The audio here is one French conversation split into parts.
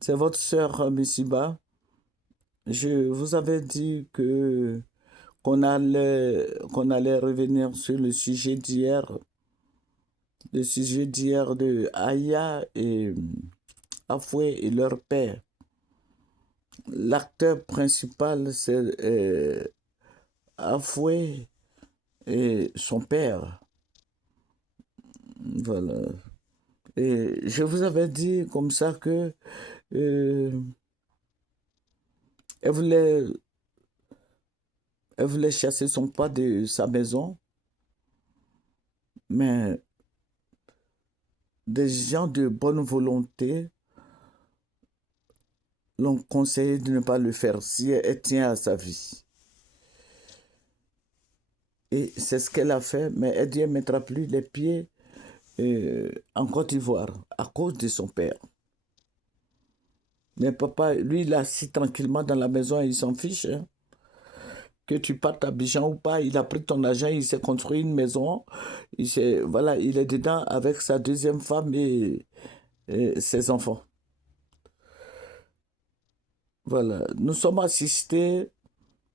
C'est votre sœur Missiba. Je vous avais dit que qu'on allait revenir sur le sujet d'hier de Aya et Afoué et leur père. L'acteur principal, c'est Afoué et son père. Voilà. Et je vous avais dit comme ça que euh, elle voulait, elle voulait chasser son père de sa maison, mais des gens de bonne volonté l'ont conseillé de ne pas le faire si elle tient à sa vie. Et c'est ce qu'elle a fait, mais elle dit qu'elle ne mettra plus les pieds en Côte d'Ivoire à cause de son père. Mais papa, lui, il est assis tranquillement dans la maison et il s'en fiche, hein. Que tu partes à Abidjan ou pas, il a pris ton argent, il s'est construit une maison, voilà, il est dedans avec sa deuxième femme et ses enfants. Voilà, nous sommes assistés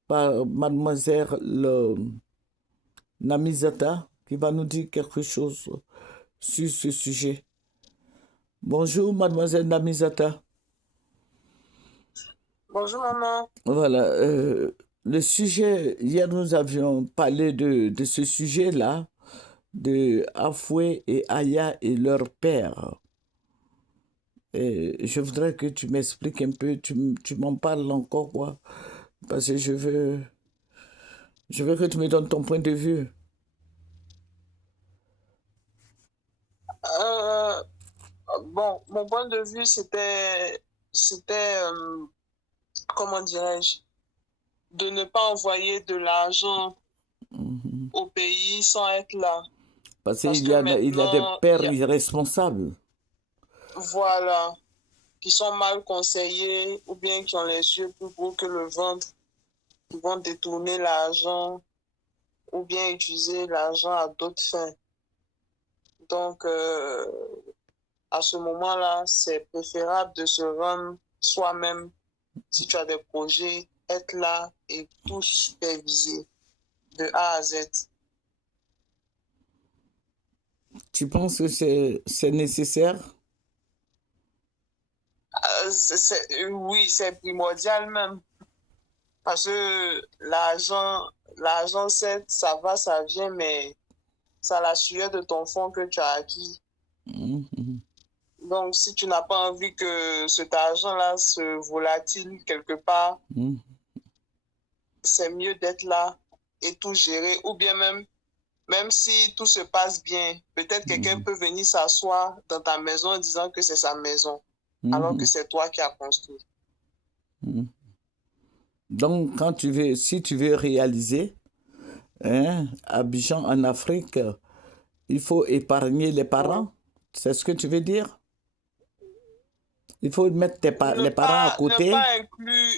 par mademoiselle Namizata qui va nous dire quelque chose sur ce sujet. Bonjour mademoiselle Namizata. Bonjour maman. Voilà, le sujet, hier nous avions parlé de ce sujet-là, de Afoué et Aya et leur père. Et je voudrais que tu m'expliques un peu, tu m'en parles encore, quoi, parce que je veux que tu me donnes ton point de vue. Euh, bon, mon point de vue, c'était, comment dirais-je, de ne pas envoyer de l'argent Mhm. au pays sans être là. Parce Parce qu'il que y a des maintenant, pères irresponsables. voilà, qui sont mal conseillés ou bien qui ont les yeux plus gros que le ventre, qui vont détourner l'argent ou bien utiliser l'argent à d'autres fins. Donc, à ce moment-là, c'est préférable de se rendre soi-même. Si tu as des projets, être là et tout superviser de A à Z. Tu penses que c'est nécessaire? Oui, c'est primordial même. Parce que l'argent, certes, ça va, ça vient, mais ça la sueur de ton fonds que tu as acquis. Mhm. Donc, si tu n'as pas envie que cet argent-là se volatile quelque part, Mhm. c'est mieux d'être là et tout gérer. Ou bien même si tout se passe bien, peut-être quelqu'un Mhm. peut venir s'asseoir dans ta maison en disant que c'est sa maison, alors que Mhm. c'est toi qui as construit. Mhm. Donc, si tu veux réaliser, hein, Abidjan en Afrique, il faut épargner les Oui. parents. C'est ce que tu veux dire? Il faut mettre Ne les parents à pas, ne côté. pas inclure,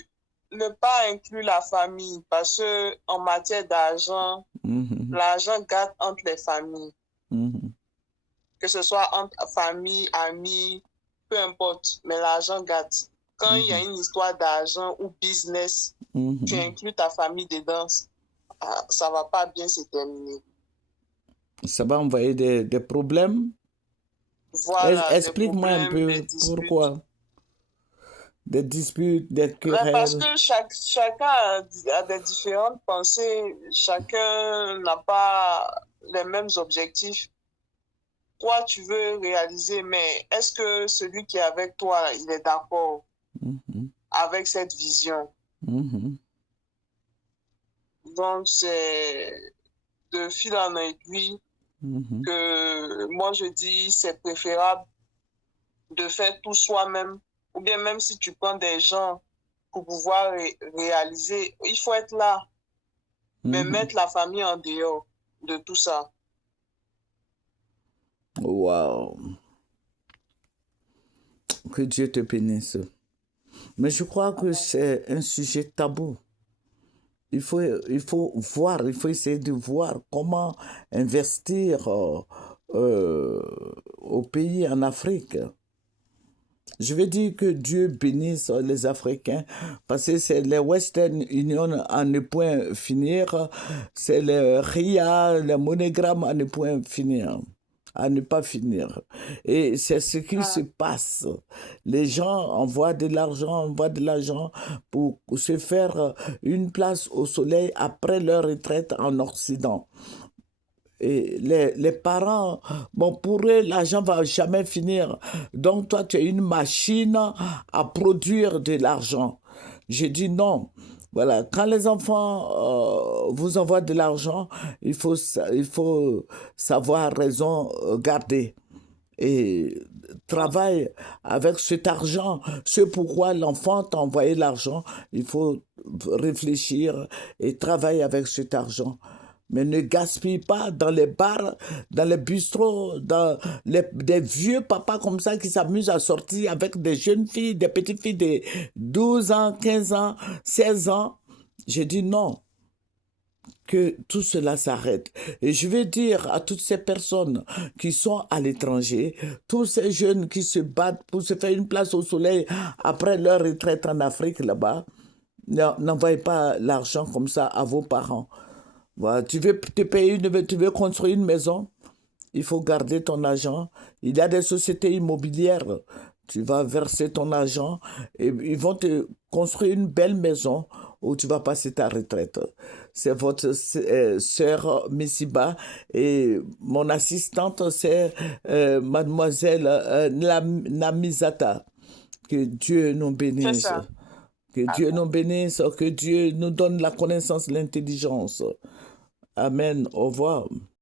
ne pas inclure la famille parce que en matière d'argent, Mhm. l'argent gâte entre les familles, Mhm. que ce soit entre famille, amis, peu importe, mais l'argent gâte. Quand il y a Mhm. une histoire d'argent ou business, tu Mhm. inclus ta famille dedans, ça va pas bien se terminer. Ça va envoyer des problèmes. Voilà, des Explique-moi un problèmes, des peu disputes. pourquoi. Des disputes, des Mais parce querelles. que chacun a des différentes pensées, chacun n'a pas les mêmes objectifs. Toi, tu veux réaliser, mais est-ce que celui qui est avec toi, il est d'accord Mhm. avec cette vision? Mhm. Donc, c'est de fil en aiguille Mhm. que moi, je dis, c'est préférable de faire tout soi-même, ou bien même si tu prends des gens pour pouvoir réaliser, il faut être là, mais Mhm. mettre la famille en dehors de tout ça. Waouh. Que Dieu te bénisse. Mais je crois que c'est un sujet tabou. Il faut voir, il faut essayer de voir comment investir au pays en Afrique. Je veux dire que Dieu bénisse les Africains parce que c'est les Western Union à ne point finir, c'est les RIA, les MoneyGram à ne point finir, à ne pas finir. Et c'est ce qui se Ah, passe. Les gens envoient de l'argent pour se faire une place au soleil après leur retraite en Occident. Et les parents, bon, pour eux, l'argent va jamais finir. Donc, toi, tu es une machine à produire de l'argent. J'ai dit non. Voilà, quand les enfants vous envoient de l'argent, il faut savoir raison garder. Et ah, travaille avec cet argent. C'est pourquoi l'enfant t'a envoyé l'argent. Il faut réfléchir et travailler avec cet argent. Mais ne gaspille pas dans les bars, dans les bistrots, des vieux papas comme ça qui s'amusent à sortir avec des jeunes filles, des petites filles de 12 ans, 15 ans, 16 ans. J'ai dit non, que tout cela s'arrête. Et je vais dire à toutes ces personnes qui sont à l'étranger, tous ces jeunes qui se battent pour se faire une place au soleil après leur retraite en Afrique là-bas, n'envoyez pas l'argent comme ça à vos parents. Voilà, tu veux te payer tu veux construire une maison, il faut garder ton argent. Il y a des sociétés immobilières. Tu vas verser ton argent et ils vont te construire une belle maison où tu vas passer ta retraite. C'est votre sœur Missiba et mon assistante, c'est mademoiselle Namizata. Que Dieu nous c'est bénisse. ça. Que Dieu nous Amen. bénisse, que Dieu nous donne la connaissance, l'intelligence. Amen. Au revoir.